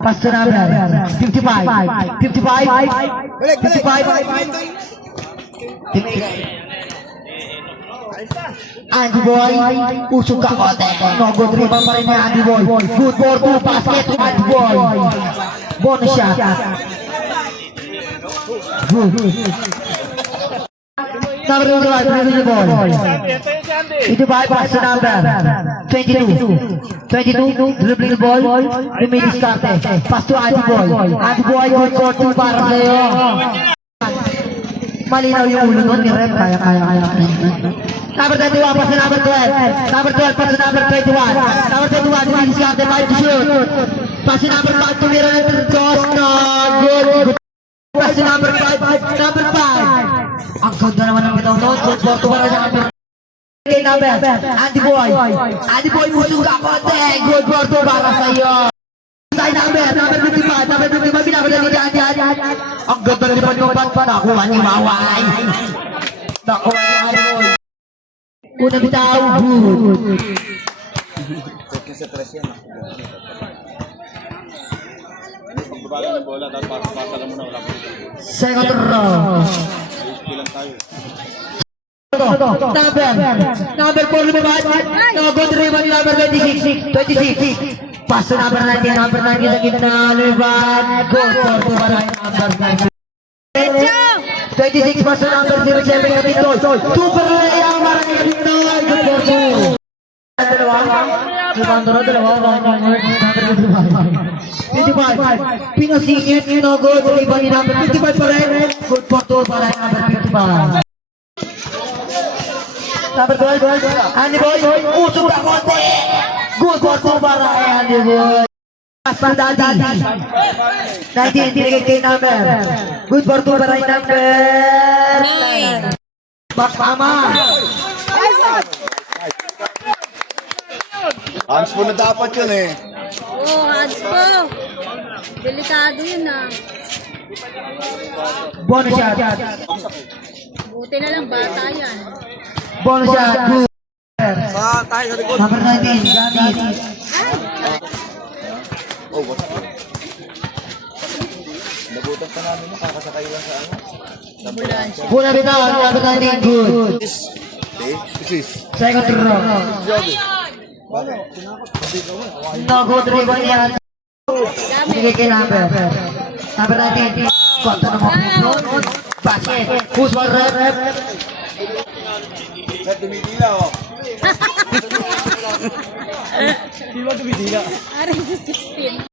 Pass to number 55. 55. 55. Andy Boy, usog ka konti. No, good rebound pa rin ni Andy Boy. Good for two basket to Andy Boy. Bonus shot. Good. Number 25, bring the ball. Itu baik pass to number 22. 22, dribbling the ball. Remaining start. Pass to Andy Boy. Andy Boy, good for two para sa'yo. Malinaw yung ulo nun, ni Rep. Kaya. Number 21, pass to number 12. Number 12, pass to number 21. Number 21, remaining start. 5 to shoot. Pass to number 5 to Mira Toss. No, good. Pass to number 5. Number 5. Ang ganda naman ng bitaw nun. Good for two para sa number. Andy Boy. Andy Boy, musog ka konti. Good for two para sa'yo. Number 55. Number 55, binabala ni Andy. Ang ganda naman yung bat. Nakuha ni Maway. Nakuha ni Andy Boy. Una bitaw. Good. Sa presyon. Pagbabala ng bola, tapos pasala mo na wala ko. Second round. Bilang tayo. Number 4 lumabas. No, good rebound number 26. Pass to number 19. Number 19 sa gitna. Lumabas. Good for two para number 26. Pass to number 07 sa Pinoy. Super lay ang marami sa Pinoy. Good for two. Dalawa. 55. Pinasingit. No, good rebound number 55 pa rin. Good for two para number 55. Number 12, Andy Boy, usog ka konti. Good for two para kay Andy Boy. Pass pa Daddy. 19, binigay kay number. Good for two para kay number 9. Back Mama. Hands po na dapat yun eh. Oo, hands po. Delikado yun ah. Bonus shot. Buti na lang, bata yan. Bonus shot. Good. Tayo sa likod. Number 19, Gadis. Oh, what's up? Nabutan pa namin mo, kakasakay lang sa ano. Ambulansya. Pula bitaw, number 19, good. Okay, this is. Second round. No, good rebound yan. Binigay kay number. Number 19. Konta naman po. Basket. Push one rep. Sa dumidila oh. Aray, 16.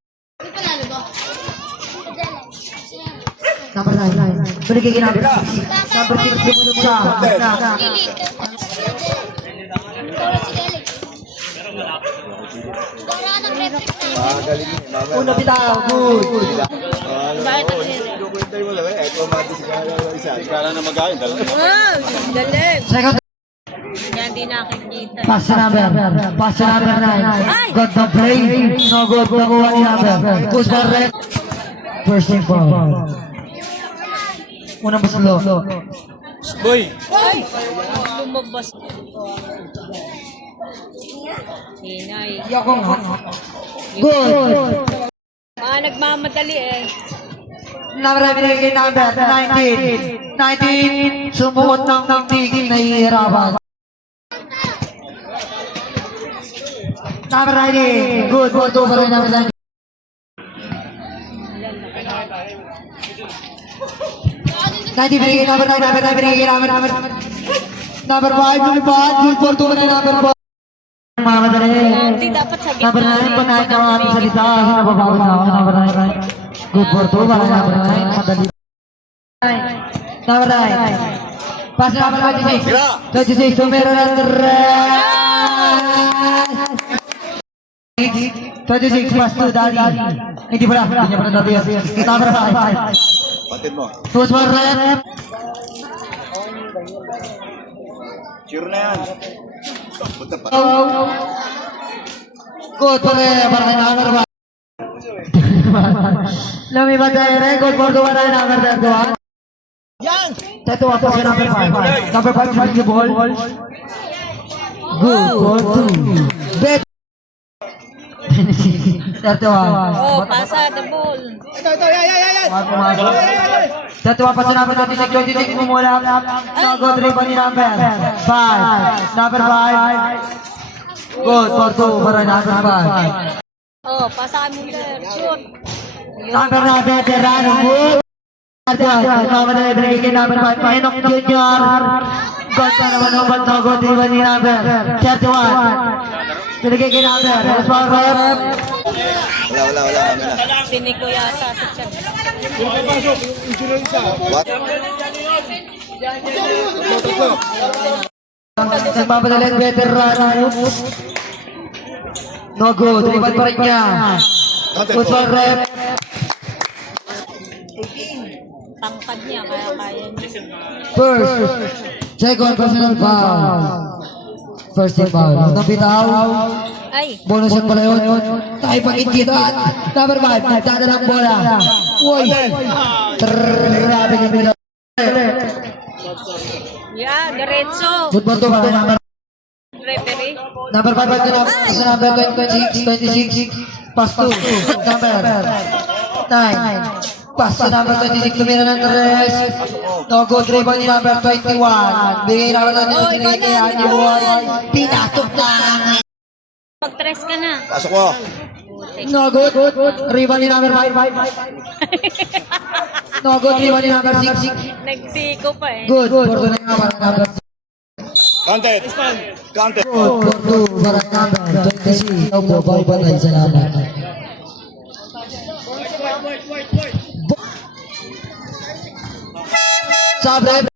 Number 9. Binigay kay number 6. Number 6 lumunod siya. Galing eh, mama. Una bitaw, good. Bakit ako nila? Dokumentary mo lang eh. Ito matis ka lang isa. Kala na magayon. Wow, galing. Second. Yan, di nakikita. Pass to number 9. Good the play. No good. Nakuha ni number. Push one rep. First and foul. Unang baslo. Boy! Ay! Lumabas. Sinay. Good. Nagmamadali eh. Number binigay kay number 19. 19. Sumuot ng tigil na hihirapan. Number 19. Good for two para number 19. Binigay number 9. Binigay number 5. Good for two para number 4. Mga kadali. Hindi dapat sa Number 9 pa na ito ang aming salita. Nababawas na ako. Number 9. Good for two para number 9. Madali. Number 9. Pass number 26. 26. Tumero ng 26. Pass to Daddy. Hindi pala. Hindi niya pala Daddy. Number 5. Patid mo. Push one rep. Sure na yan. Punta pa. Good para kay number 5. Lumibat tayo rin. Good for two para kay number 2. Yan! Ito po si number 5. Number 5 is the ball. Good for two. Bet. Oh, pasa, the ball. Tatuwa pa sa number 26 mumula. No good ribbon number 5. Number 5. Good for 2 para number 5. Oh, pasa kay Muller. Shoot. Number 9 Terran good. Number 9 kay number 5 Enok Junior. Good para naman ng no good ribbon number 31. Binigay kay number. Response rep. Wala. Piniko yata sa chat. What? Nagmamadaling veteran. No good. Ribbon pa rin niya. Good for rep. Tangkad niya, kaya kaya niya. First. Second personal foul. First team foul. Unang bitaw. Ay, Bonus yung pala yun. Tayo pag-ikitan. Number 5. Nagdada ng bola. Uy. Grabe yung bitaw. yeah, diretso. Football to ba? Referee. Number 5 at sa number 26. Pass to. Number 9. Pass sa number 26. Tumira ng tres. No good ribbon ni number 21. Bigay naman ng Oh, iba na, kay Aniwoy. Pinatok lang. Pag-tres ka na. Pasok ko. No good. Ribbon ni number 5. No good ribbon ni number 6. Nagsiko pa eh. Good. Porto na nga para number 6. Counted. Counted. Good. Porto para number 26. Ikaw po, bawal sa laban. Sabrep.